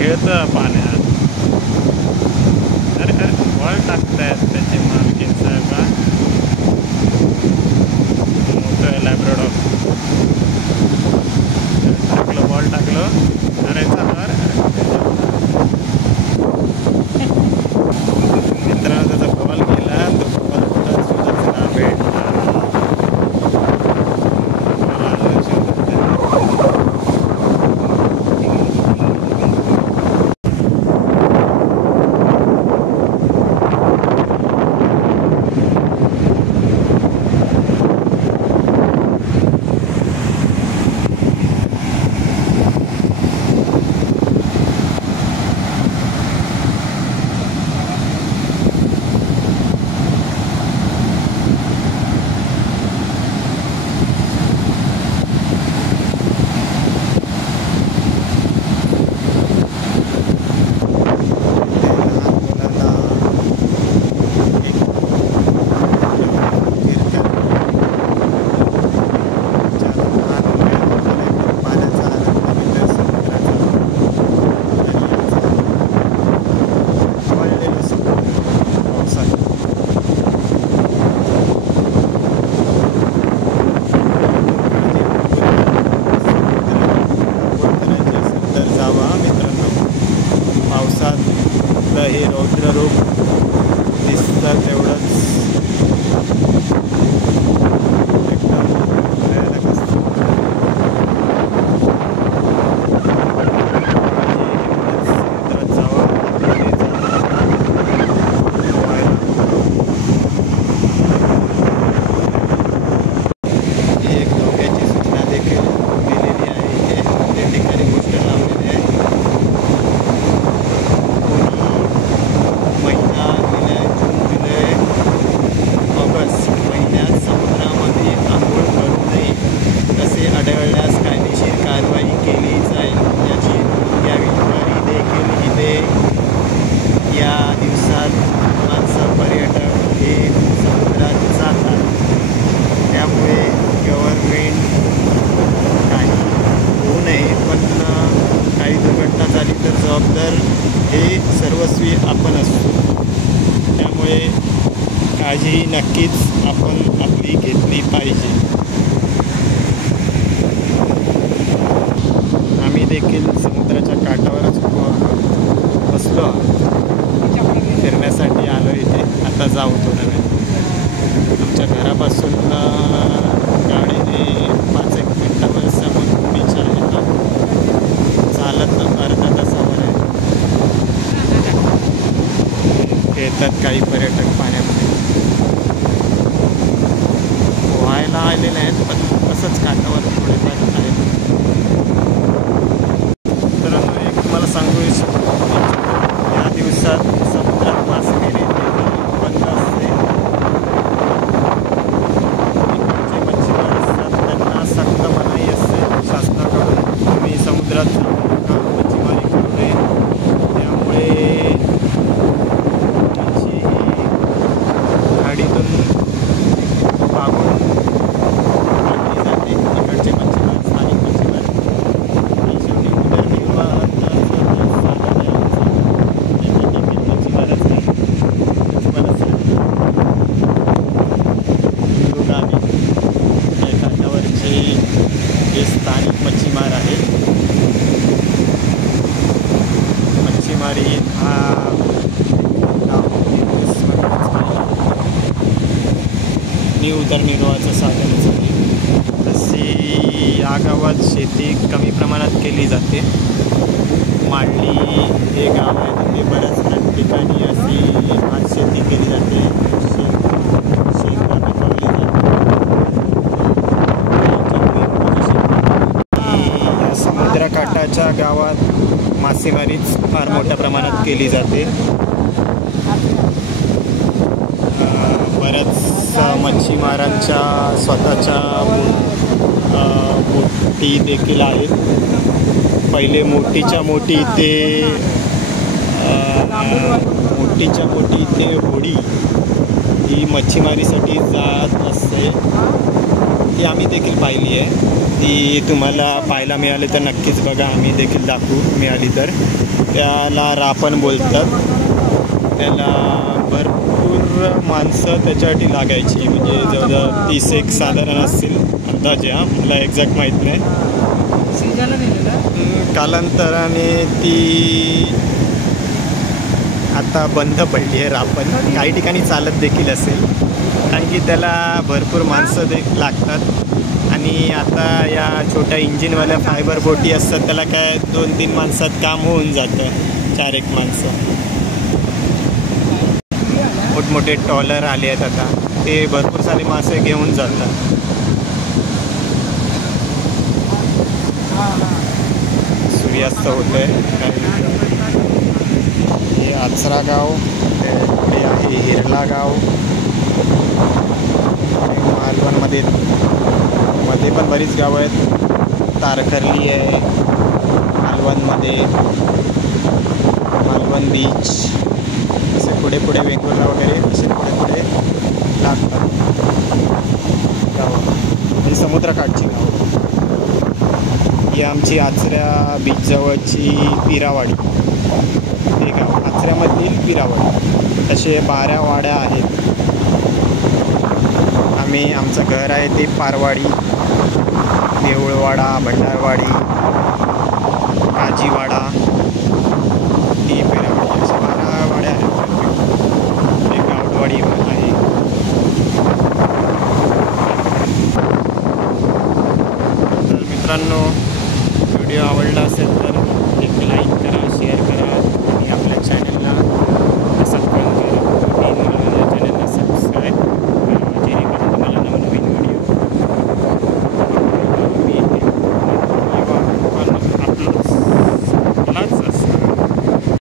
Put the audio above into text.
खेळतं पाण्यात. अरे बॉल टाकतायत त्याचे मालकीन साहेब. मोठं लॅब्राडॉर टाकलं, बॉल टाकलं. अरे चालणार मित्रांनो, त्याचा बॉल गेला. तो बॉल कुठं सुद्धा भेटला. हे रौद्र रूप दिसतं तेवढंच एकदम भयानक असतं. समुद्रात जावा, ही एक धोक्याची सूचना देखील दिलेली आहे. त्या ठिकाणी गोष्ट लावलेली आहे. आढळल्यास कायदेशीर कारवाई केली जाईल याची नोंद घ्यावी. तरी देखील इथे या दिवसात माणसं, पर्यटक हे समुद्रात जातात. त्यामुळे गव्हर्नमेंट काही होऊ नये, पण काही दुर्घटना झाली तर जबाबदार हे सर्वस्वी आपण असतो. त्यामुळे काळजी नक्कीच आपण आपली घेतली पाहिजे. आम्ही देखील समुद्राच्या काठावरच बसलो फिरण्यासाठी आलो इथे. आता जाऊ थोडा वेळ. आमच्या घरापासून गाडीने 5-1 मिनटावर समुद्र बीच आहे ना, चालत अर्धा तासावर आहे. खेळतात काही पर्यटक पाण्यामध्ये. पोहायला आलेले आहेत, पण तसंच काठावर थोडेफार आहेत. मला सांगू इच्छितो, या दिवसात समुद्रात मासेमारी बंद असते. इकडचे मच्छीमार असतात त्यांना सक्त मनाई असते शासनाकडून, तुम्ही समुद्रात जाऊ नका, मच्छीमारी करू नये. त्यामुळे मच्छी गाडीतून पागून टाकली जाते. इकडचे मच्छीमार, स्थानिक मच्छीमार शेवटी उदरनिर्वाह जे स्थानिक मच्छीमार आहेत. मच्छीमारी हा उदरनिर्वाहाचं साधनच आहे. तशी या गावात शेती कमी प्रमाणात केली जाते. मांडली हे गाव आहे, तिथे बऱ्याच ठिकाणी अशी भात शेती केली जाते. शेंगा पिकवली जाते. या समुद्रकाठाच्या गावात मासेमारीच फार मोठ्या प्रमाणात केली जाते. बऱ्याच मच्छीमारांच्या स्वतःच्या बोटी देखील आहेत. पहिले मोठीच्या मोठी इथे होडी ही मच्छीमारीसाठी जात असते, ती आम्ही देखील पाहिली आहे. ती तुम्हाला पाहायला मिळाली तर नक्कीच बघा, आम्ही देखील दाखवू मिळाली तर. त्याला रापण बोलतात. त्याला भरपूर माणसं त्याच्यासाठी लागायची, म्हणजे जवळजवळ 30 साधारण असतील अंदाजे. मला एक्झॅक्ट माहीत नाही. कालांतराने ती आता बंद पडली आहे रापण. काही ठिकाणी चालत देखील असेल, कारण की त्याला भरपूर माणसं लागतात. आणि आता या छोट्या इंजिनवाल्या फायबर बोटी असतात, त्याला काय 2-3 माणसात काम होऊन जातं, 4-1 माणसं. मोठमोठे ट्रॉलर आले आहेत आता, ते भरपूर सारे मासे घेऊन जातात. सूर्यास्त होतोय. हे आचरा गाव, पुढे आहे हिरला गाव. मालवणमध्ये पण बरीच गावं आहेत. तारखर्ली आहे मालवणमध्ये, मालवण बीच. असे पुढे पुढे वेंगुर्ला वगैरे असे पुढे पुढे लागतात गावं. ही समुद्रकाठची गावं. ही आमची आचऱ्या बीचजवळची पिरावाडी, हे गाव आचऱ्यामधील पिरावाडी. तसे 12 वाड्या आहेत. आमचं घर आहे ते पारवाडी, देऊळवाडा, भंडारवाडी, काजीवाडा, ही पिरावाडी. अशा 12 वाड्या आहेत. एक गावडवाडी आहे. तर मित्रांनो,